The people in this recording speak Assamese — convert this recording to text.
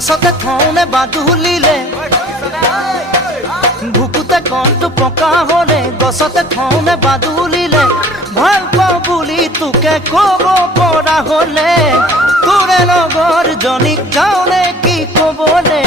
গছতে থৌনে বাদুলিলে বুকুতে কণ্ঠ পকা হলে গছতে থৌনে বাদুলিলে ভাল পাওঁ বুলি তোকে কব পৰা হলে তোৰে লগৰ জনীক যাওঁ নে কি কবলে